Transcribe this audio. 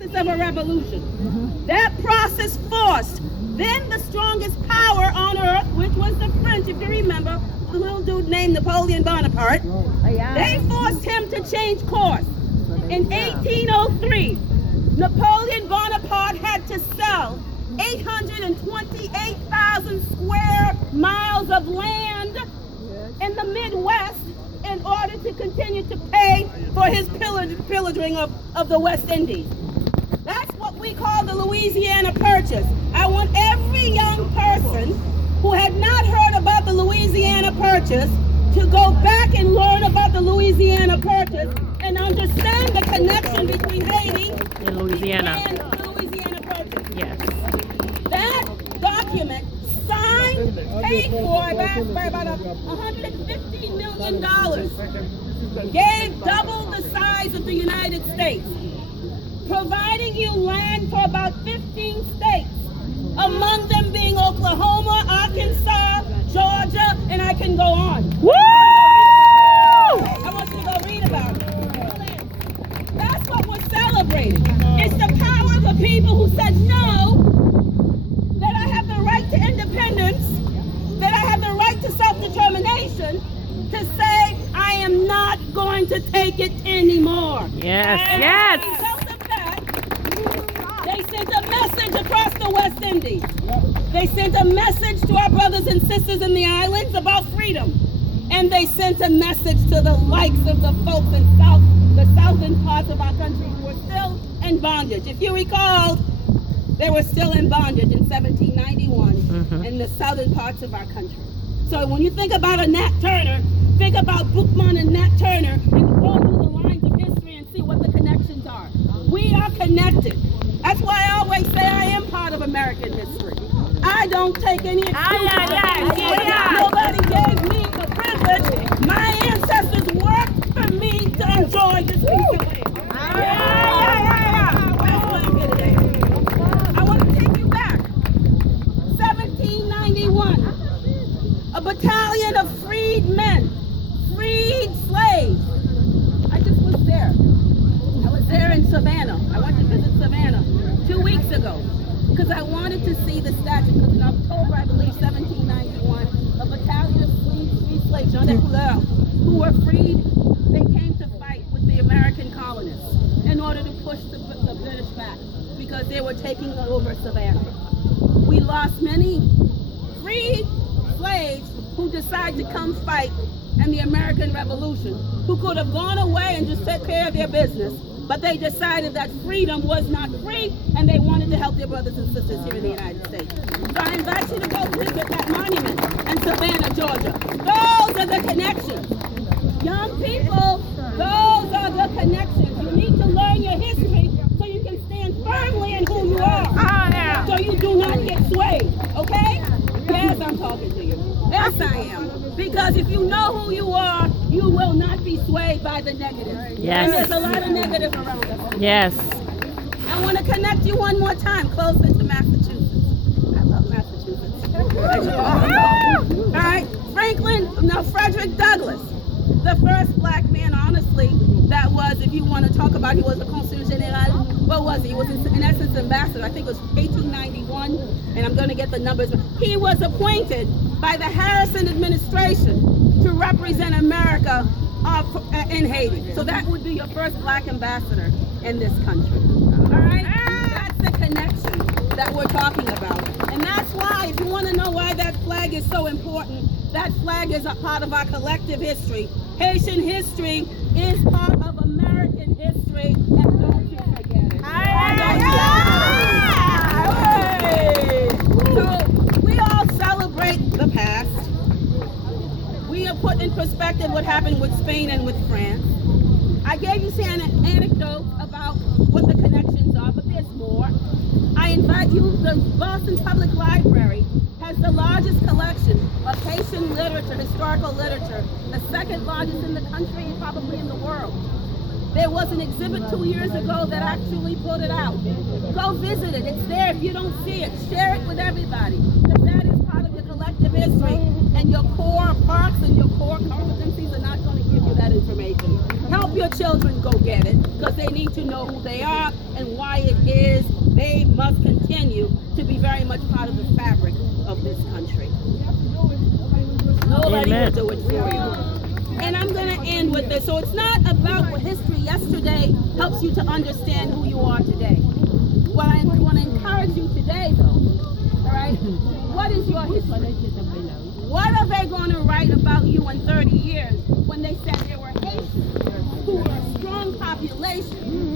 of a revolution. That process forced then the strongest power on earth, which was the French, if you remember, the little dude named Napoleon Bonaparte. They forced him to change course. In 1803, Napoleon Bonaparte had to sell 828,000 square miles of land in the Midwest in order to continue to pay for his pillaging of the West Indies. That's what we call the Louisiana Purchase. I want every young person who had not heard about the Louisiana Purchase to go back and learn about the Louisiana Purchase and understand the connection between Haiti In Louisiana. and the Louisiana Purchase. Yes. That document, signed, paid for by about $150 million, gave double the size of the United States, providing you land for about 15 states, among them being Oklahoma, Arkansas, Georgia, and I can go on. Woo! I want you to go read about it. That's what we're celebrating. It's the power of the people who said no, that I have the right to independence, that I have the right to self-determination, to say I am not going to take it anymore. Yes, And yes. because of that, they sent a message across the West Indies. They sent a message to our brothers and sisters in the islands about freedom. And they sent a message to the likes of the folks in the southern parts of our country who were still in bondage. If you recall, they were still in bondage in 1791 in the southern parts of our country. So when you think about a Nat Turner, think about Bookman and Nat Turner, and go through the lines of history and see what the connections are. We are connected. That's why I always say I am part of American history. I don't take any excuse. Nobody gave me the privilege. My ancestors worked for me to enjoy this piece of land. That's why I'm here today. I want to take you back. 1791. A battalion of freed men, freed slaves. I just was there. I was there in Savannah. I went to visit Savannah 2 weeks ago because I wanted to see the statue. Because in October, I believe, 1791, a battalion of freed slaves, Fleur, who were freed, they came to fight with the American colonists in order to push the British back because they were taking over Savannah. We lost many freed slaves who decided to come fight in the American Revolution, who could have gone away and just take care of their business, but they decided that freedom was not free, and they wanted to help their brothers and sisters here in the United States. So I invite you to go visit that monument in Savannah, Georgia. Those are the connections. Young people, those are the connections. You need to learn your history so you can stand firmly in who you are. So you do not get swayed, okay? Yes, I'm talking to you. Yes, I am. Because if you know who you are, you will not be swayed by the negative. Yes. And there's a lot of negative around us. Yes. I want to connect you one more time, closer to Massachusetts. I love Massachusetts. All right, Frederick Douglass, the first black man, honestly, that was, if you want to talk about, he was a consul general. What was he? He was, in essence, ambassador. I think it was 1891, and I'm going to get the numbers. He was appointed by the Harrison administration to represent America in Haiti. So that would be your first black ambassador in this country. All right? That's the connection that we're talking about. And that's why, if you want to know why that flag is so important, that flag is a part of our collective history. Haitian history is part of American history, and don't you forget it. So we all celebrate the past. We have put in perspective what happened with Spain and with France. I gave you an anecdote about what the connections are, but there's more. I invite you, the Boston Public Library has the largest collection of Haitian literature, historical literature, the second largest in the country and probably in the world. There was an exhibit 2 years ago that actually put it out. Go visit it. It's there if you don't see it. Share it with everybody, because that is part of your collective history, and your core parts and your core competencies are not going to give you that information. Help your children go get it, because they need to know who they are and why it is they must continue to be very much part of the fabric of this country. Nobody will do it for you. And I'm going to end with this. So it's not about what history yesterday helps you to understand who you are today. What I want to encourage you today, though, all right, what is your history? What are they going to write about you in 30 years when they said there were Haitians who were a strong population